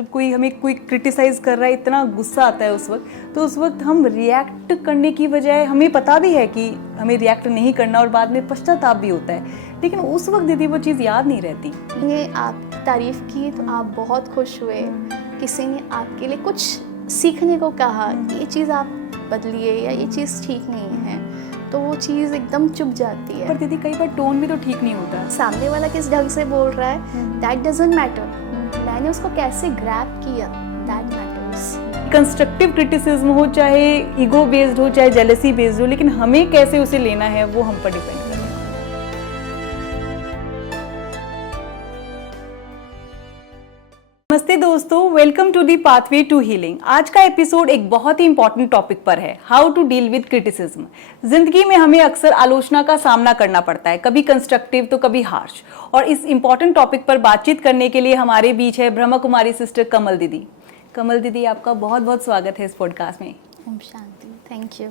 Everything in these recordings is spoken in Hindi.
जब कोई हमें कोई क्रिटिसाइज कर रहा है, इतना गुस्सा आता है उस वक्त, तो उस वक्त हम रिएक्ट करने की बजाय, हमें पता भी है कि हमें रिएक्ट नहीं करना और बाद में पश्चाताप भी होता है, लेकिन उस वक्त दीदी वो चीज़ याद नहीं रहती। ने आप तारीफ की तो आप बहुत खुश हुए, किसी ने आपके लिए कुछ सीखने को कहा, ये चीज़ आप बदलिए या ये चीज़ ठीक नहीं है, तो वो चीज़ एकदम चुप जाती है। पर दीदी कई बार टोन भी तो ठीक नहीं होता। सामने वाला किस ढंग से बोल रहा है दैट डजंट मैटर, मैंने उसको कैसे ग्रैब किया दैट मैटर्स। कंस्ट्रक्टिव क्रिटिसिज्म हो, चाहे ईगो बेस्ड हो, चाहे जेलसी बेस्ड हो, लेकिन हमें कैसे उसे लेना है वो हम पर डिपेंड करता है। नमस्ते दोस्तों, welcome to the pathway to healing. आज का एपिसोड एक बहुत ही इंपॉर्टेंट टॉपिक पर है, how to deal with criticism. जिंदगी में हमें अक्सर आलोचना का सामना करना पड़ता है, कभी कंस्ट्रक्टिव तो कभी हार्श। और इस इंपॉर्टेंट टॉपिक पर बातचीत करने के लिए हमारे बीच है ब्रह्मा कुमारी सिस्टर कमल दीदी। कमल दीदी, आपका बहुत बहुत स्वागत है इस पॉडकास्ट में। ओम शांति, थैंक यू।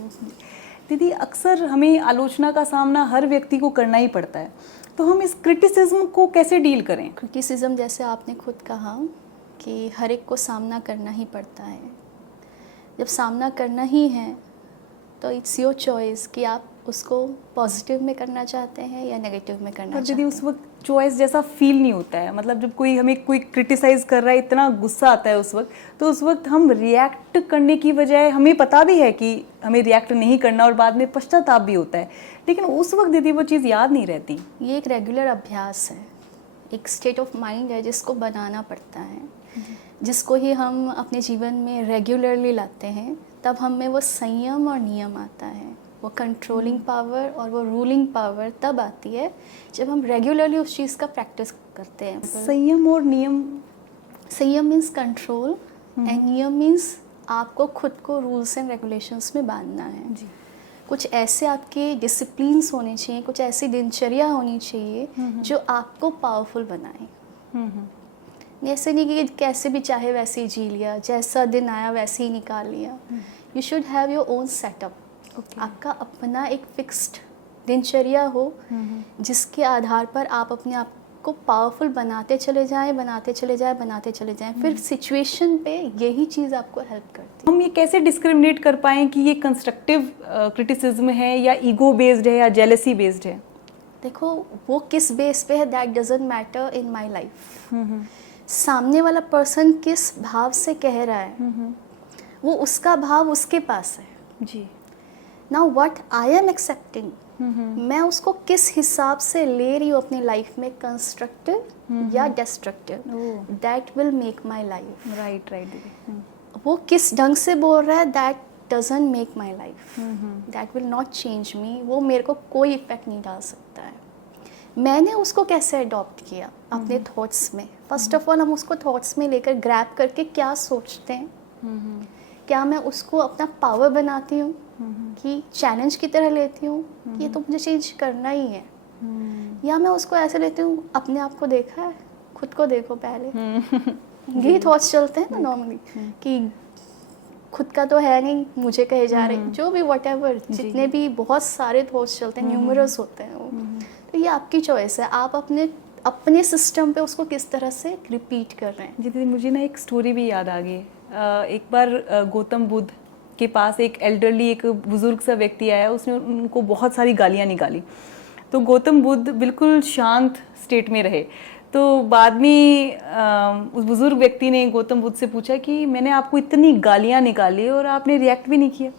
दीदी, अक्सर हमें आलोचना का सामना हर व्यक्ति को करना ही पड़ता है, तो हम इस क्रिटिसिज्म को कैसे डील करें? क्रिटिसिज्म जैसे आपने खुद कहा कि हर एक को सामना करना ही पड़ता है। जब सामना करना ही है तो इट्स योर चॉइस कि आप उसको पॉजिटिव में करना चाहते हैं या नेगेटिव में करना चाहते हैं। दीदी, उस वक्त चॉइस जैसा फील नहीं होता है, मतलब जब कोई हमें कोई क्रिटिसाइज कर रहा है, इतना गुस्सा आता है उस वक्त, तो उस वक्त हम रिएक्ट करने की बजाय, हमें पता भी है कि हमें रिएक्ट नहीं करना और बाद में पश्चाताप भी होता है, लेकिन उस वक्त दीदी वो चीज़ याद नहीं रहती। ये एक रेगुलर अभ्यास है, एक स्टेट ऑफ माइंड है जिसको बनाना पड़ता है, जिसको ही हम अपने जीवन में रेगुलरली लाते हैं, तब हम में वो संयम और नियम आता है। वो कंट्रोलिंग पावर और वो रूलिंग पावर तब आती है जब हम रेगुलरली उस चीज़ का प्रैक्टिस करते हैं। संयम और नियम। संयम मीन्स कंट्रोल एंड नियम मीन्स आपको खुद को रूल्स एंड रेगुलेशंस में बांधना है जी। कुछ ऐसे आपके डिसिप्लिन्स होने चाहिए, कुछ ऐसी दिनचर्या होनी चाहिए जो आपको पावरफुल बनाए। ऐसे नहीं कि कैसे भी चाहे वैसे ही जी लिया, जैसा दिन आया वैसे ही निकाल लिया। You should have your own setup. आपका अपना एक फिक्स्ड दिनचर्या हो जिसके आधार पर आप अपने आप को पावरफुल बनाते चले जाएं, बनाते चले जाएं, बनाते चले जाएं। फिर सिचुएशन पे यही चीज़ आपको हेल्प करती है। हम ये कैसे डिस्क्रिमिनेट कर पाएं कि ये कंस्ट्रक्टिव क्रिटिसिज्म है या ईगो बेस्ड है या जेलसी बेस्ड है? देखो, वो किस बेस पे है that doesn't matter in my life. सामने वाला पर्सन किस भाव से कह रहा है वो उसका भाव उसके पास है जी। Now what I am accepting, मैं उसको किस हिसाब से ले रही हूँ अपनी लाइफ में, कंस्ट्रक्टिव या destructive, that will make my life. Right दीदी। वो किस ढंग से बोल रहा है that doesn't make my life, that will not change me. वो मेरे को कोई इफेक्ट नहीं डाल सकता है। मैंने उसको कैसे अडॉप्ट किया अपने थॉट्स में। फर्स्ट ऑफ ऑल हम उसको थॉट्स में लेकर ग्रैब करके क्या सोचते हैं, क्या मैं उसको अपना पावर बनाती हूँ कि चैलेंज की तरह लेती हूँ, ये तो मुझे चेंज करना ही है, या मैं उसको ऐसे लेती हूँ, अपने आप को देखा है, खुद को देखो पहले। यही थॉट्स चलते हैं ना नॉर्मली कि खुद का तो है नहीं, मुझे कहे जा रहे, जो भी व्हाटएवर, जितने भी बहुत सारे थॉट्स चलते हैं, न्यूमरस होते हैं वो। तो ये आपकी चॉइस है, आप अपने सिस्टम पे उसको किस तरह से रिपीट कर रहे हैं। जी दीदी, मुझे ना एक स्टोरी भी याद आ गई। एक बार गौतम बुद्ध के पास एक एल्डरली, एक बुजुर्ग सा व्यक्ति आया, उसने उनको बहुत सारी गालियाँ निकाली। तो गौतम बुद्ध बिल्कुल शांत स्टेट में रहे। तो बाद में उस बुजुर्ग व्यक्ति ने गौतम बुद्ध से पूछा कि मैंने आपको इतनी गालियाँ निकाली और आपने रिएक्ट भी नहीं किया,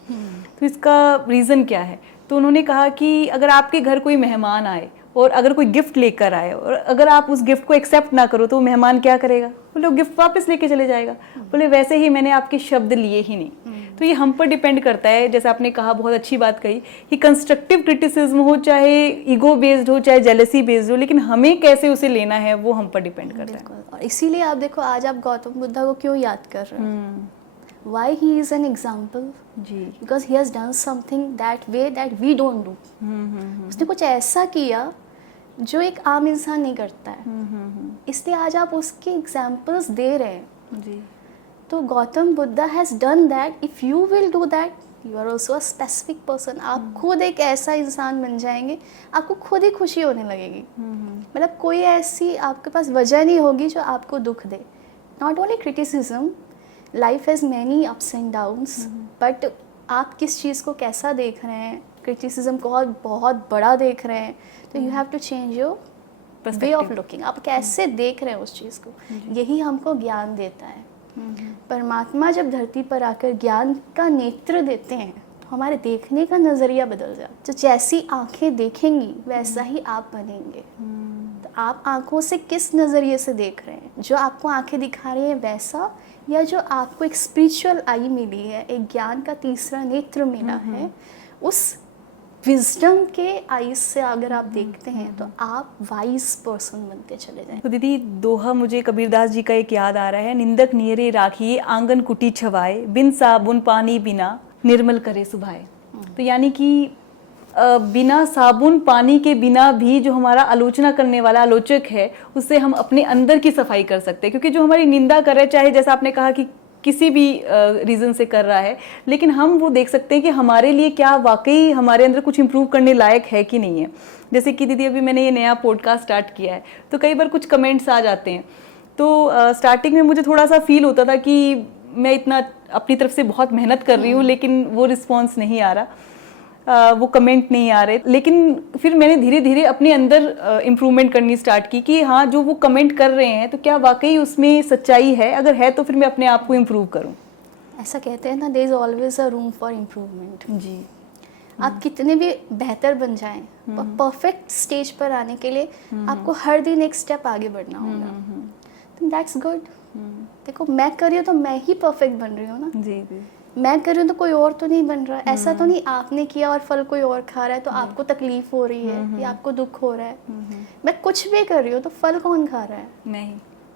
तो इसका रीज़न क्या है? तो उन्होंने कहा कि अगर आपके घर कोई मेहमान आए और अगर कोई गिफ्ट लेकर आए और अगर आप उस गिफ्ट को एक्सेप्ट ना करो तो वो मेहमान क्या करेगा? बोले वो गिफ्ट वापस लेके चले जाएगा। बोले वैसे ही मैंने आपके शब्द लिए ही नहीं। तो ये हम पर डिपेंड करता है, जैसे आपने कहा, बहुत अच्छी बात कही कि कंस्ट्रक्टिव क्रिटिसिज्म हो, चाहे ईगो बेस्ड हो, चाहे जेलसी बेस्ड हो, लेकिन हमें कैसे उसे लेना है वो हम पर डिपेंड करता है। और इसीलिए आप देखो, आज आप गौतम बुद्धा को क्यों याद कर रहे हो? Why he is an example? Ji. Because he has done something that way that we don't do. उसने कुछ ऐसा किया जो एक आम इंसान नहीं करता है, इसलिए आज आप उसके एग्जाम्पल्स दे रहे हैं जी। तो Gautam Buddha has done that. If you will do that, you are also a specific person. आप खुद एक ऐसा इंसान बन जाएंगे, आपको खुद ही खुशी होने लगेगी। मतलब कोई ऐसी आपके पास वजह नहीं होगी जो आपको दुख दे। Not only criticism, life has many ups and downs, but आप किस चीज़ को कैसा देख रहे हैं, क्रिटिसिज्म को बहुत बड़ा देख रहे हैं, तो you have to change your way of looking. आप कैसे देख रहे हैं उस चीज़ को, यही हमको ज्ञान देता है। परमात्मा जब धरती पर आकर ज्ञान का नेत्र देते हैं तो हमारे देखने का नज़रिया बदल जाता है। तो जैसी आंखें देखेंगी वैसा ही आप बनेंगे। तो आप आंखों से किस नज़रिए से देख रहे हैं, जो आपको आंखें दिखा रही हैं वैसा, या जो आपको एक स्पिरिचुअल आई मिली है, एक ज्ञान का तीसरा नेत्र मिला है, उस विजडम के आईज से अगर आप देखते हैं तो आप वाइज पर्सन बनते चले जाएं। तो दीदी दोहा मुझे कबीरदास जी का एक याद आ रहा है, निंदक नियरे राखिए आंगन कुटी छवाए, बिन साबुन पानी बिना निर्मल करे सुभाए। तो यानी कि बिना साबुन पानी के बिना भी जो हमारा आलोचना करने वाला आलोचक है उससे हम अपने अंदर की सफाई कर सकते हैं, क्योंकि जो हमारी निंदा कर रहा है, चाहे जैसा आपने कहा कि किसी भी रीज़न से कर रहा है, लेकिन हम वो देख सकते हैं कि हमारे लिए क्या वाकई हमारे अंदर कुछ इम्प्रूव करने लायक है कि नहीं है। जैसे कि दीदी अभी मैंने ये नया पॉडकास्ट स्टार्ट किया है, तो कई बार कुछ कमेंट्स आ जाते हैं, तो स्टार्टिंग में मुझे थोड़ा सा फील होता था कि मैं इतना अपनी तरफ से बहुत मेहनत कर रही हूँ लेकिन वो रिस्पॉन्स नहीं आ रहा, वो कमेंट नहीं आ रहे। लेकिन फिर मैंने धीरे धीरे अपने अंदर इम्प्रूवमेंट करनी स्टार्ट की कि हाँ, जो वो कमेंट कर रहे हैं तो क्या वाकई उसमें सच्चाई है, अगर है तो फिर मैं अपने आप को इम्प्रूव करूँ। ऐसा कहते हैं ना, there is always a room for improvement. जी, आप कितने भी बेहतर बन जाएं, पर परफेक्ट स्टेज पर आने के लिए आपको हर दिन एक स्टेप आगे बढ़ना होगा। तो दैट्स गुड। देखो, मैं कर रही हूँ तो मैं ही परफेक्ट बन रही हूँ ना। जी जी, मैं कर रही हूँ तो कोई और तो नहीं बन रहा। ऐसा तो नहीं आपने किया और फल कोई और खा रहा है तो आपको तकलीफ हो रही है या आपको दुख हो रहा है। मैं कुछ भी कर रही हूँ तो फल कौन खा रहा है? नहीं,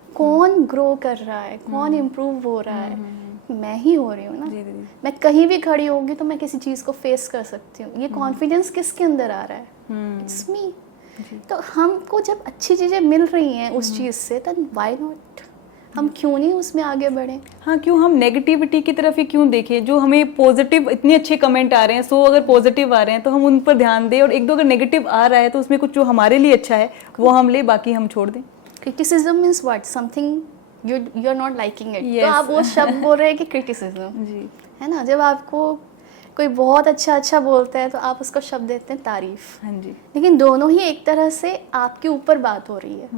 कौन ग्रो कर रहा है, कौन इम्प्रूव हो रहा है? मैं ही हो रही हूँ ना। जी दीदी, मैं कहीं भी खड़ी होंगी तो मैं किसी चीज़ को फेस कर सकती हूँ। ये कॉन्फिडेंस किसके अंदर आ रहा है? It's me. तो हमको जब अच्छी चीज़ें मिल रही हैं उस चीज़ से, तो व्हाई नॉट, हम क्यों नहीं उसमें आगे बढ़ें? हाँ, क्यों हम नेगेटिविटी की तरफ ही क्यों देखें? जो हमें पॉजिटिव इतने अच्छे कमेंट आ रहे हैं, 100 अगर पॉजिटिव आ रहे हैं तो हम उन पर ध्यान दें, और एक दो अगर नेगेटिव आ रहा है तो उसमें कुछ जो हमारे लिए अच्छा है वो हम ले, बाकी हम छोड़ दें। Criticism means what? Something you are not liking it. Yes. तो आप वो शब्द बोल रहे हैं कि क्रिटिसिज्म, जी, है ना? जब आपको कोई बहुत अच्छा बोलता है तो आप उसको शब्द देते हैं तारीफ। हाँ जी, लेकिन दोनों ही एक तरह से आपके ऊपर बात हो रही है,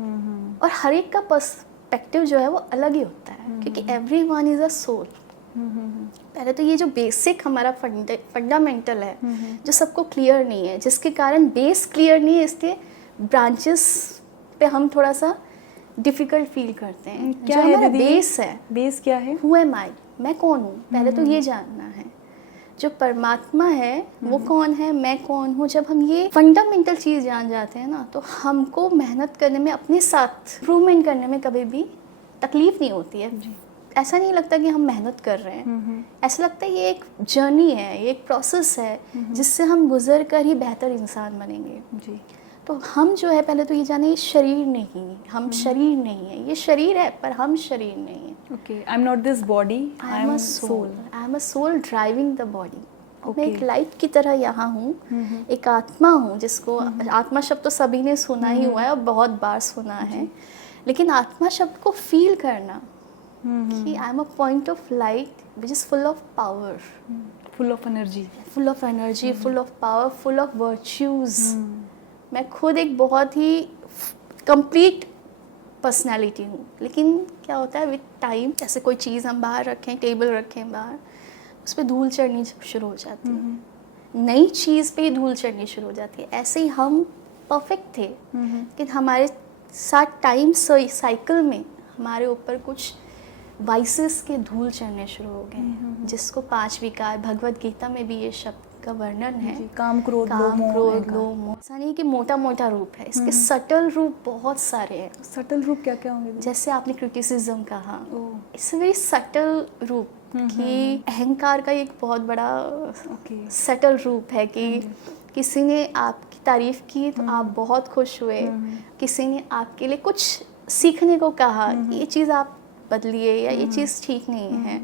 और हर एक का पर्सपेक्टिव जो है वो अलग ही होता है, क्योंकि एवरीवन इज अ सोल। पहले तो ये जो बेसिक हमारा फंडामेंटल है जो सबको क्लियर नहीं है, जिसके कारण बेस क्लियर नहीं है, इसलिए ब्रांचेस पे हम थोड़ा सा डिफिकल्ट फील करते हैं। क्या जो है हमारा दीदी? बेस है, बेस क्या है? हु एम आई, मैं कौन हूँ, पहले तो ये जानना है। जो परमात्मा है वो कौन है, मैं कौन हूँ। जब हम ये फंडामेंटल चीज़ जान जाते हैं ना, तो हमको मेहनत करने में, अपने साथ इम्प्रूवमेंट करने में कभी भी तकलीफ नहीं होती है। ऐसा नहीं लगता कि हम मेहनत कर रहे हैं, ऐसा लगता है ये एक जर्नी है, ये एक प्रोसेस है जिससे हम गुजर कर ही बेहतर इंसान बनेंगे। जी, तो हम जो है, पहले तो ये जाने, ये शरीर नहीं, हम शरीर नहीं है। ये शरीर है पर हम शरीर नहीं है। Okay, I am not this body, I am a soul, I am a soul driving the body. Okay. मैं एक लाइट की तरह यहाँ हूँ, एक आत्मा हूँ, जिसको आत्मा शब्द तो सभी ने सुना ही हुआ है और बहुत बार सुना है, लेकिन आत्मा शब्द को फील करना कि I am a point of light which is full of power, full of energy, full of energy, full of power, full of virtues. मैं खुद एक बहुत ही कंप्लीट पर्सनैलिटी हूँ, लेकिन क्या होता है विद टाइम, जैसे कोई चीज़ हम बाहर रखें, टेबल रखें बाहर, उस पर धूल चढ़नी शुरू हो जाती है, नई चीज़ पे ही धूल चढ़नी शुरू हो जाती है। ऐसे ही हम परफेक्ट थे, लेकिन हमारे साथ टाइम साइकिल में हमारे ऊपर कुछ वाइसेस के धूल चढ़ने शुरू हो गए, जिसको 5 विकार, भगवत गीता में भी ये शब्द का वर्णन है। काम, क्रोध, लोभ, मोह। ऐसा नहीं कि मोटा मोटा रूप है, इसके सटल रूप बहुत सारे हैं। सटल रूप क्या क्या होंगे? जैसे आपने क्रिटिसिज्म कहा, इट्स अ वेरी सटल रूप, कि अहंकार का एक बहुत बड़ा सटल रूप है कि किसी ने आपकी तारीफ की तो आप बहुत खुश हुए, किसी ने आपके लिए कुछ सीखने को कहा, ये चीज़ आप बदलिए या ये चीज़ ठीक नहीं है,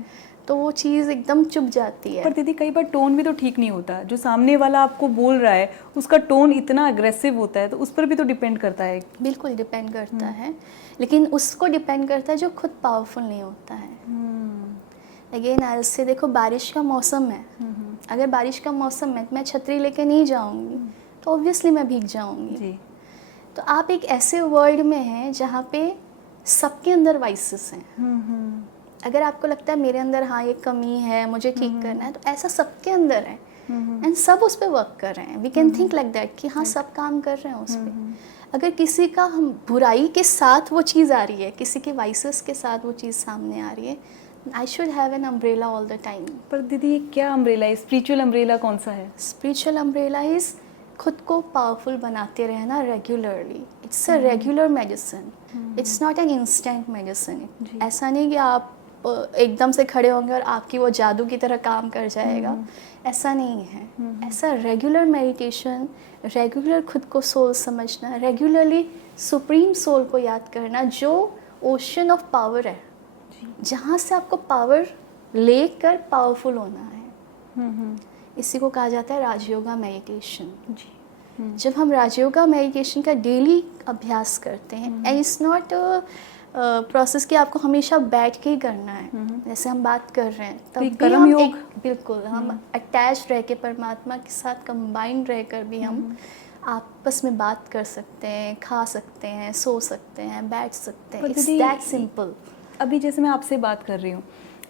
तो वो चीज़ एकदम चुप जाती है। पर दीदी कई बार टोन भी तो ठीक नहीं होता, जो सामने वाला आपको बोल रहा है उसका टोन इतना अग्रेसिव होता है, तो उस पर भी तो डिपेंड करता है। बिल्कुल डिपेंड करता है, लेकिन उसको डिपेंड करता है जो खुद पावरफुल नहीं होता है। अगेन आज से देखो, बारिश का मौसम है, अगर बारिश का मौसम है तो मैं छतरी लेके नहीं जाऊंगी, तो ऑब्वियसली मैं भीग जाऊंगी जी। तो आप एक ऐसे वर्ल्ड में हैं जहाँ पे सबके अंदर वाइसेस हैं। अगर आपको लगता है मेरे अंदर हाँ ये कमी है, मुझे ठीक करना है, तो ऐसा सबके अंदर है एंड सब उस पर वर्क कर रहे हैं। We can think like that कि हाँ सब काम कर रहे हैं उस पर। अगर किसी का हम बुराई के साथ वो चीज़ आ रही है, किसी के वाइसेस के साथ वो चीज़ सामने आ रही है, I should have an umbrella all the time. पर दीदी क्या अम्ब्रेला है, स्पिरिचुअल अम्ब्रेला कौन सा है? स्पिरिचुअल अम्ब्रेला इज़ खुद को पावरफुल बनाते रहना regularly. It's a regular medicine, it's not an instant medicine. ऐसा नहीं कि आप एकदम से खड़े होंगे और आपकी वो जादू की तरह काम कर जाएगा, ऐसा नहीं है। ऐसा रेगुलर मेडिटेशन, रेगुलर खुद को सोल समझना, रेगुलरली सुप्रीम सोल को याद करना जो ओशन ऑफ पावर है, जहाँ से आपको पावर लेकर पावरफुल होना है। इसी को कहा जाता है राजयोगा मेडिटेशन। जब हम राजयोगा मेडिटेशन का डेली अभ्यास करते हैं, एंड इट्स नॉट प्रोसेस कि आपको हमेशा बैठ के ही करना है, जैसे हम बात कर रहे हैं तब भी हम एक बिल्कुल हम अटैच रह के परमात्मा के साथ कंबाइंड रहकर भी हम आपस में बात कर सकते हैं, खा सकते हैं, सो सकते हैं, बैठ सकते हैं। It's that simple. अभी जैसे मैं आपसे बात कर रही हूँ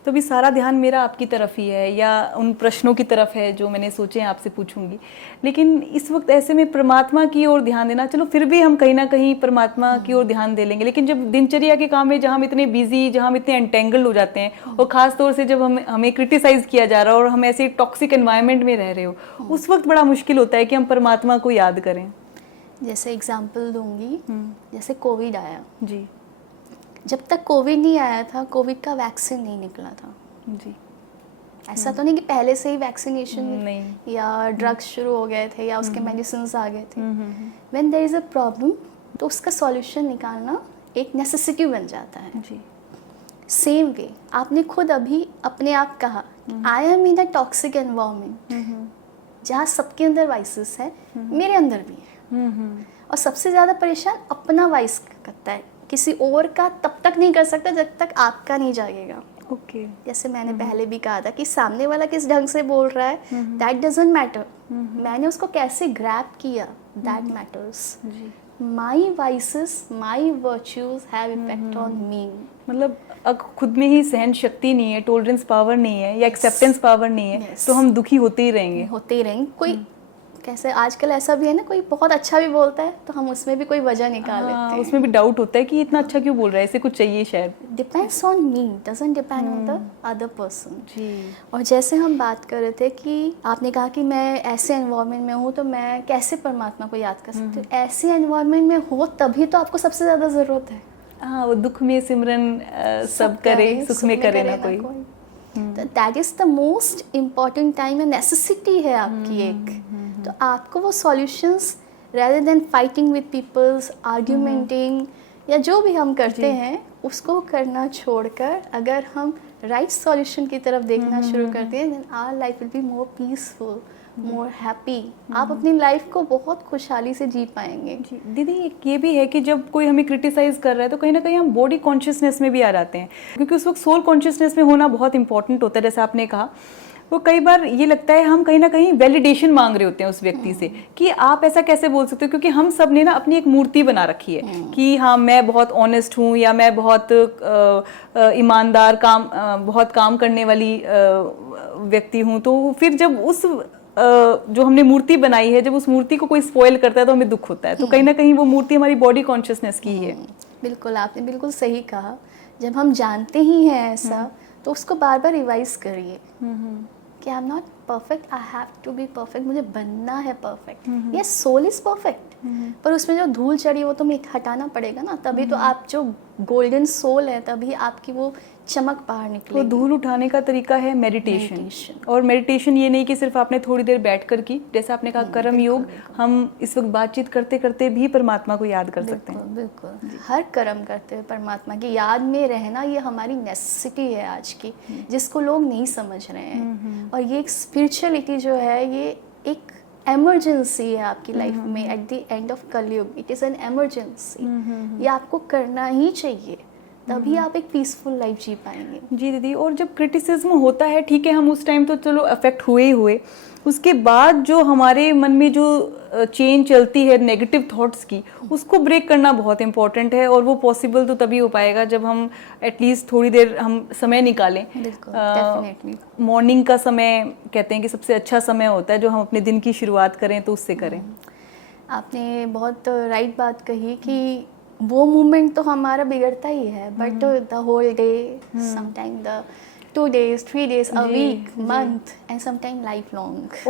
तो अभी सारा ध्यान मेरा आपकी तरफ ही है या उन प्रश्नों की तरफ है जो मैंने सोचे हैं आपसे पूछूंगी, लेकिन इस वक्त ऐसे में परमात्मा की ओर ध्यान देना, चलो फिर भी हम कहीं ना कहीं परमात्मा की ओर ध्यान दे लेंगे, लेकिन जब दिनचर्या के काम में जहाँ हम इतने बिजी, जहाँ हम इतने एंटेंगल्ड हो जाते हैं, और ख़ास तौर से जब हमें क्रिटिसाइज किया जा रहा है और हम ऐसे टॉक्सिक एनवायरनमेंट में रह रहे हो, उस वक्त बड़ा मुश्किल होता है कि हम परमात्मा को याद करें। जैसे एग्जाम्पल दूंगी, जैसे कोविड आया जी, जब तक कोविड नहीं आया था, कोविड का वैक्सीन नहीं निकला था जी। ऐसा तो नहीं कि पहले से ही वैक्सीनेशन नहीं या ड्रग्स शुरू हो गए थे या उसके मेडिसिन आ गए थे। When there is a problem तो उसका सॉल्यूशन निकालना एक नेसेसिटी बन जाता है। जी। सेम वे आपने खुद अभी अपने आप कहा I am in a toxic environment जहाँ सबके अंदर वाइसेस है, मेरे अंदर भी है। और सबसे ज़्यादा परेशान अपना वाइस करता है, किसी और का तब तक नहीं कर सकता जब तक आपका नहीं जागेगा। ओके। जैसे मैंने पहले भी कहा था कि सामने वाला किस ढंग से बोल रहा है, दैट डजंट मैटर, मैंने उसको कैसे ग्रैब किया, that matters. My vices, my virtues have effect on me. मतलब खुद में ही सहन शक्ति नहीं है, टॉलरेंस पावर नहीं है या एक्सेप्टेंस पावर नहीं है, तो हम दुखी होते ही रहेंगे। कोई कैसे आजकल ऐसा भी है ना, कोई बहुत अच्छा भी बोलता है तो हम उसमें भी कोई वजह निकाल लेते हैं, उसमें भी डाउट होता है कि इतना अच्छा क्यों बोल रहा है, इसे कुछ चाहिए शायद। Depends on me, doesn't depend on the other person. जी। और जैसे हम बात कर रहे थे कि आपने कहा कि मैं ऐसे एनवायरनमेंट में हूँ तो मैं कैसे परमात्मा को याद कर सकती हूँ। ऐसे एनवायरनमेंट में हो तभी तो आपको सबसे ज़्यादा ज़रूरत है। हाँ, वो दुख में सिमरन सब करे, सुख में करे ना कोई। That is the most important time है, नेसेसिटी है आपकी एक। तो आपको वो solutions rather than fighting with people's argumenting या जो भी हम करते हैं उसको करना छोड़कर अगर हम राइट सॉल्यूशन की तरफ देखना शुरू करते हैं, then our life will be more peaceful, more happy। आप अपनी लाइफ को बहुत खुशहाली से जी पाएंगे। जी दीदी, एक ये भी है कि जब कोई हमें क्रिटिसाइज कर रहा है तो कहीं ना कहीं हम बॉडी कॉन्शियसनेस में भी आ जाते हैं, क्योंकि उस वक्त सोल कॉन्शियसनेस में होना बहुत इंपॉर्टेंट होता है। जैसे आपने कहा, वो कई बार ये लगता है हम कहीं ना कहीं वैलिडेशन मांग रहे होते हैं उस व्यक्ति से कि आप ऐसा कैसे बोल सकते हो, क्योंकि हम सब ने ना अपनी एक मूर्ति बना रखी है कि हाँ मैं बहुत ऑनेस्ट हूँ या मैं बहुत ईमानदार, बहुत काम करने वाली व्यक्ति हूँ। तो फिर जब उस जो हमने मूर्ति बनाई है, जब उस मूर्ति को कोई स्पॉइल करता है तो हमें दुख होता है। तो कहीं ना कहीं वो मूर्ति हमारी बॉडी कॉन्शियसनेस की है। बिल्कुल, आपने बिल्कुल सही कहा। जब हम जानते ही हैं ऐसा तो उसको बार बार रिवाइज करिए कि I am not perfect, I have to be perfect, मुझे बनना है परफेक्ट। ये सोल इज परफेक्ट, पर उसमें जो धूल चढ़ी वो तो हमें हटाना पड़ेगा ना, तभी तो आप जो गोल्डन सोल है, तभी आपकी वो चमक बाहर वो निकलेगी। धूल उठाने का तरीका है मेडिटेशन। Meditation। और मेडिटेशन ये नहीं कि सिर्फ आपने थोड़ी देर बैठ कर की, जैसा आपने कहा कर्म योग, बिल्कुल। हम इस वक्त बातचीत करते करते भी परमात्मा को याद कर सकते बिल्कुल हैं। बिल्कुल, हर कर्म करते हुए परमात्मा की याद में रहना, ये हमारी नेसेसिटी है आज की, जिसको लोग नहीं समझ रहे हैं। और ये एक स्पिरिचुअलिटी जो है, ये एक एमरजेंसी है आपकी लाइफ में। एट द एंड ऑफ कलयुग इट इज़ एन एमरजेंसी, ये आपको करना ही चाहिए, तभी आप एक पीसफुल लाइफ जी पाएंगे। जी दीदी, और जब क्रिटिसिज्म होता है, ठीक है हम उस टाइम तो चलो अफेक्ट हुए ही हुए, उसके बाद जो हमारे मन में जो चेंज चलती है नेगेटिव थॉट्स की, उसको ब्रेक करना बहुत इंपॉर्टेंट है। और वो पॉसिबल तो तभी हो पाएगा जब हम एटलीस्ट थोड़ी देर हम समय निकालें। बिल्कुल, डेफिनेटली। मॉर्निंग का समय कहते हैं कि सबसे अच्छा समय होता है जो हम अपने दिन की शुरुआत करें तो उससे करें। आपने बहुत राइट बात कही कि वो मोमेंट तो हमारा बिगड़ता ही है, but the whole day, sometime the 2 days 3 days a जी, week, जी। month and sometime lifelong।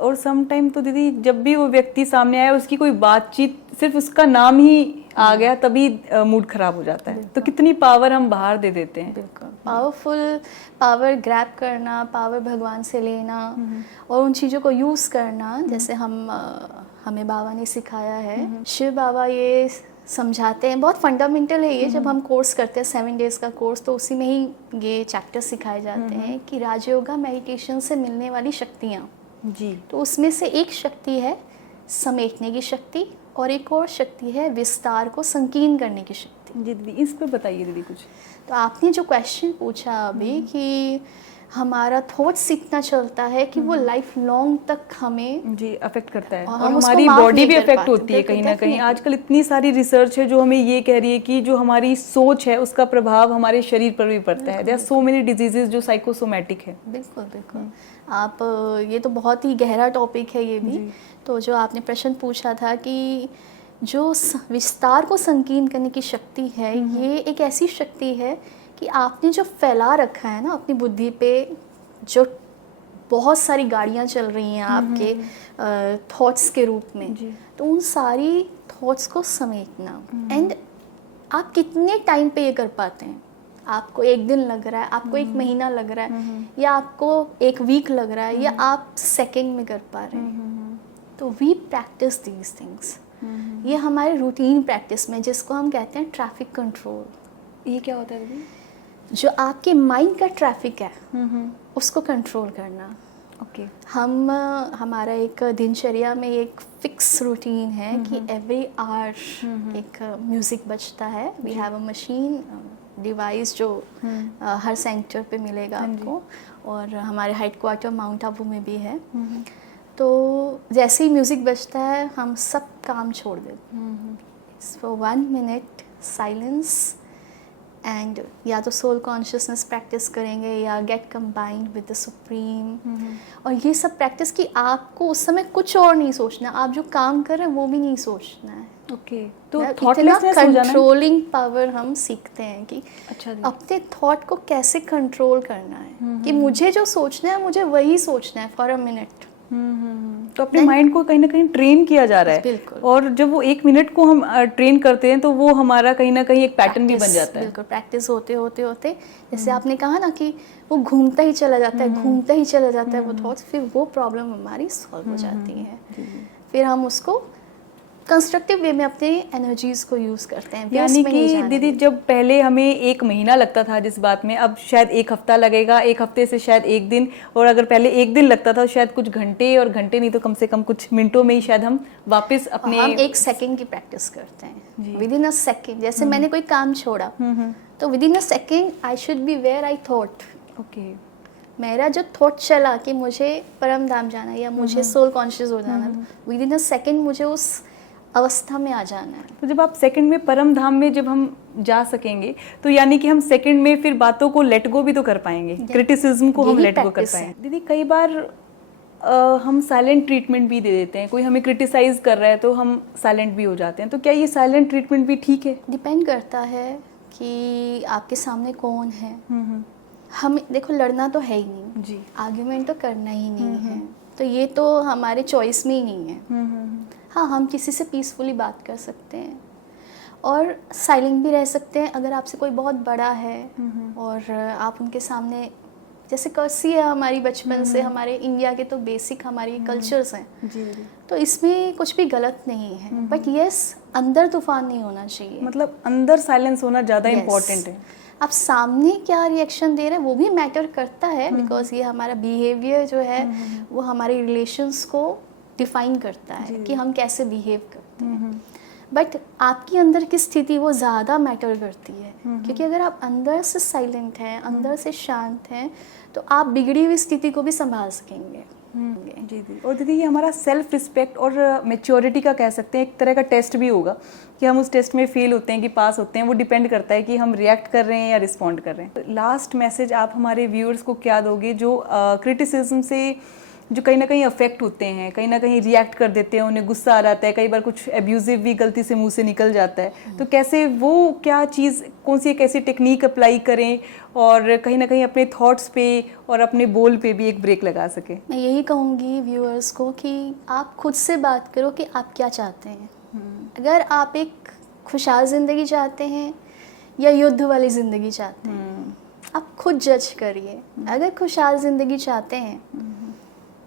और सम टाइम तो दीदी जब भी वो व्यक्ति सामने आया, उसकी कोई बातचीत, सिर्फ उसका नाम ही आ गया, तभी मूड खराब हो जाता है। तो कितनी पावर हम बाहर दे देते हैं। बिल्कुल, पावरफुल पावर ग्रैब करना, पावर भगवान से लेना और उन चीज़ों को यूज़ करना, जैसे हमें बाबा ने सिखाया है। शिव बाबा ये समझाते हैं, बहुत फंडामेंटल है ये। जब हम कोर्स करते हैं 7 days का कोर्स, तो उसी में ही ये चैप्टर सिखाए जाते हैं कि राजयोगा मेडिटेशन से मिलने वाली शक्तियाँ। जी। तो उसमें से एक शक्ति है समेटने की शक्ति, और एक और शक्ति है विस्तार को संकीर्ण करने की शक्ति। जी दीदी, इस पर बताइए दीदी कुछ। तो आपने जो क्वेश्चन पूछा अभी कि हमारा थॉट्स इतना चलता है कि वो लाइफ लॉन्ग तक हमें जी अफेक्ट करता है, और और हम उसको हमारी माफ बॉडी नहीं भी कर अफेक्ट पाते। होती है बिल्कुल, कहीं ना कहीं। definitely। आजकल इतनी सारी रिसर्च है जो हमें ये कह रही है कि जो हमारी सोच है उसका प्रभाव हमारे शरीर पर भी पड़ता है। There are so many diseases जो साइकोसोमैटिक है। बिल्कुल बिल्कुल। आप ये तो बहुत ही गहरा टॉपिक है ये भी। तो जो आपने प्रश्न पूछा था कि जो विस्तार को संकीर्ण करने की शक्ति है, ये एक ऐसी शक्ति है कि आपने जो फैला रखा है ना अपनी बुद्धि पे, जो बहुत सारी गाड़ियाँ चल रही हैं आपके थॉट्स के रूप में, तो उन सारी थॉट्स को समेटना। एंड आप कितने टाइम पे ये कर पाते हैं? आपको 1 दिन लग रहा है, आपको 1 महीना लग रहा है, या आपको 1 वीक लग रहा है, या आप सेकेंड में कर पा रहे हैं? तो वी प्रैक्टिस दीज थिंग्स। ये हमारे रूटीन प्रैक्टिस में, जिसको हम कहते हैं ट्रैफिक कंट्रोल। ये क्या होता है दीदी? जो आपके माइंड का ट्रैफिक है उसको कंट्रोल करना। ओके। हमारा एक दिनचर्या में एक फिक्स रूटीन है कि एवरी आवर एक म्यूज़िक बजता है। We have a machine device जो हर सेंटर पे मिलेगा आपको, और हमारे हेडक्वार्टर माउंट आबू में भी है। तो जैसे ही म्यूज़िक बजता है हम सब काम छोड़ देते हैं। फॉर 1 minute साइलेंस, एंड या तो सोल कॉन्शियसनेस प्रैक्टिस करेंगे या get combined with the supreme. और ये सब प्रैक्टिस कि आपको उस समय कुछ और नहीं सोचना, आप जो काम कर रहे हैं वो भी नहीं सोचना है। ओके। तो इतना थॉटलेसनेस हो जाना है। कंट्रोलिंग पावर हम सीखते हैं कि अच्छा जी। अपने थॉट को कैसे कंट्रोल करना है, कि मुझे जो सोचना है मुझे वही सोचना है फॉर अ मिनट। तो अपने माइंड को कहीं ना कहीं ट्रेन किया जा रहा है। बिल्कुल। और जब वो 1 मिनट को हम ट्रेन करते हैं तो वो हमारा कहीं ना कहीं एक पैटर्न भी बन जाता है। बिल्कुल, प्रैक्टिस होते होते होते, जैसे आपने कहा ना कि वो घूमता ही चला जाता है, घूमता ही चला जाता है वो थॉट्स, फिर वो प्रॉब्लम हमारी सॉल्व हो जाती है। फिर हम उसको कंस्ट्रक्टिव वे में अपने एनर्जीज को यूज़ करते हैं। यानी कि दीदी जब पहले हमें 1 महीना लगता था जिस बात में, अब शायद 1 हफ्ता लगेगा, 1 हफ्ते से शायद 1 दिन, और अगर पहले 1 दिन लगता था शायद कुछ घंटे, और घंटे नहीं तो कम से कम कुछ मिनटों में ही शायद हम वापस अपने हम 1 सेकेंड की प्रैक्टिस करते हैं। विद इन अ सेकेंड, जैसे मैंने कोई काम छोड़ा तो within a second I should be where I thought. Okay. मेरा जो थॉट चला कि मुझे परम धाम जाना है या मुझे सोल कॉन्शियस हो जाना है, विद इन अ सेकेंड मुझे उस अवस्था में आ जाना है। तो जब आप सेकंड में परम धाम में जब हम जा सकेंगे, तो यानी कि हम सेकंड में फिर बातों को लेट गो भी तो कर पाएंगे, क्रिटिसिज्म को हम यही लेट गो कर practice पाएंगे। है। दीदी कई बार हम साइलेंट ट्रीटमेंट भी दे देते हैं। कोई हमें क्रिटिसाइज कर रहा है तो हम साइलेंट भी हो जाते हैं। तो क्या ये साइलेंट ट्रीटमेंट भी ठीक है? डिपेंड करता है कि आपके सामने कौन है। हमें देखो लड़ना तो है ही नहीं जी। आर्ग्यूमेंट तो करना ही नहीं है, तो ये तो हमारे चॉइस में ही नहीं है। हाँ, हम किसी से पीसफुली बात कर सकते हैं और साइलेंट भी रह सकते हैं अगर आपसे कोई बहुत बड़ा है और आप उनके सामने, जैसे कर्सी है हमारी बचपन से, हमारे इंडिया के तो बेसिक हमारी कल्चर्स हैं, जी जी। तो इसमें कुछ भी गलत नहीं है। बट यस, अंदर तूफान नहीं होना चाहिए। मतलब अंदर साइलेंस होना ज़्यादा Yes. इम्पोर्टेंट है। आप सामने क्या रिएक्शन दे रहे हैं वो भी मैटर करता है, बिकॉज ये हमारा बिहेवियर जो है वो हमारे रिलेशंस को डिफाइन करता है कि हम कैसे बिहेव करते हैं। बट आपकी अंदर की स्थिति वो ज़्यादा मैटर करती है, क्योंकि अगर आप अंदर से साइलेंट हैं, अंदर से शांत हैं, तो आप बिगड़ी हुई स्थिति को भी संभाल सकेंगे। जी जी। और दीदी ये हमारा सेल्फ रिस्पेक्ट और मेच्योरिटी का कह सकते हैं, एक तरह का टेस्ट भी होगा कि हम उस टेस्ट में फेल होते हैं कि पास होते हैं, वो डिपेंड करता है कि हम रिएक्ट कर रहे हैं या रिस्पॉन्ड कर रहे हैं। लास्ट मैसेज आप हमारे व्यूअर्स को क्या दोगे जो क्रिटिसिज्म से जो कहीं ना कहीं अफेक्ट होते हैं, कहीं ना कहीं रिएक्ट कर देते हैं, उन्हें गुस्सा आ जाता है, कई बार कुछ एब्यूजिव भी गलती से मुंह से निकल जाता है, तो कैसे वो क्या चीज़, कौन सी एक ऐसी टेक्निक अप्लाई करें और कहीं ना कहीं अपने थॉट्स पे और अपने बोल पे भी एक ब्रेक लगा सके? मैं यही कहूँगी व्यूअर्स को कि आप खुद से बात करो कि आप क्या चाहते हैं। अगर आप एक खुशहाल ज़िंदगी चाहते हैं या युद्ध वाली ज़िंदगी चाहते हैं, आप खुद जज करिए। अगर खुशहाल ज़िंदगी चाहते हैं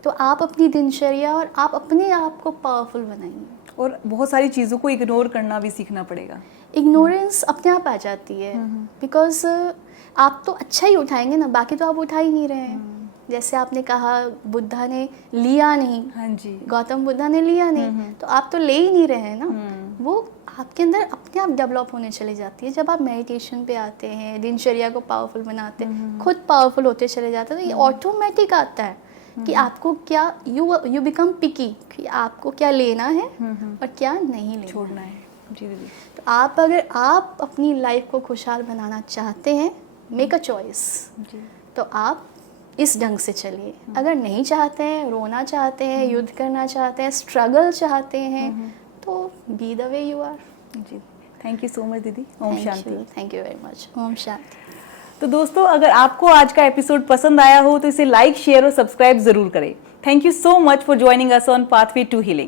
तो आप अपनी दिनचर्या और आप अपने आप को पावरफुल बनाइए। और बहुत सारी चीज़ों को इग्नोर करना भी सीखना पड़ेगा। इग्नोरेंस अपने आप आ जाती है, बिकॉज आप तो अच्छा ही उठाएंगे ना, बाकी तो आप उठा ही नहीं रहे हैं। जैसे आपने कहा बुद्धा ने लिया नहीं, हाँ जी। गौतम बुद्धा ने लिया नहीं, तो आप तो ले ही नहीं रहे हैं ना। वो आपके अंदर अपने आप डेवलप होने चली जाती है। जब आप मेडिटेशन पे आते हैं, दिनचर्या को पावरफुल बनाते हैं, खुद पावरफुल होते चले जाते हैं, तो ये ऑटोमेटिक आता है कि आपको क्या, यू बिकम पिकी कि आपको क्या लेना है और क्या नहीं लेना, छोड़ना है। जी दीदी। तो आप अगर आप अपनी लाइफ को खुशहाल बनाना चाहते हैं, मेक अ चॉइस, तो आप इस ढंग से चलिए। अगर नहीं चाहते हैं, रोना चाहते हैं, युद्ध करना चाहते हैं, स्ट्रगल चाहते हैं, तो be the way you are. जी, थैंक यू सो मच दीदी। ओम शांति। Thank you very much. ओम शांति। तो दोस्तों, अगर आपको आज का एपिसोड पसंद आया हो तो इसे लाइक, शेयर और सब्सक्राइब जरूर करें। Thank you so much for joining us on pathway to healing.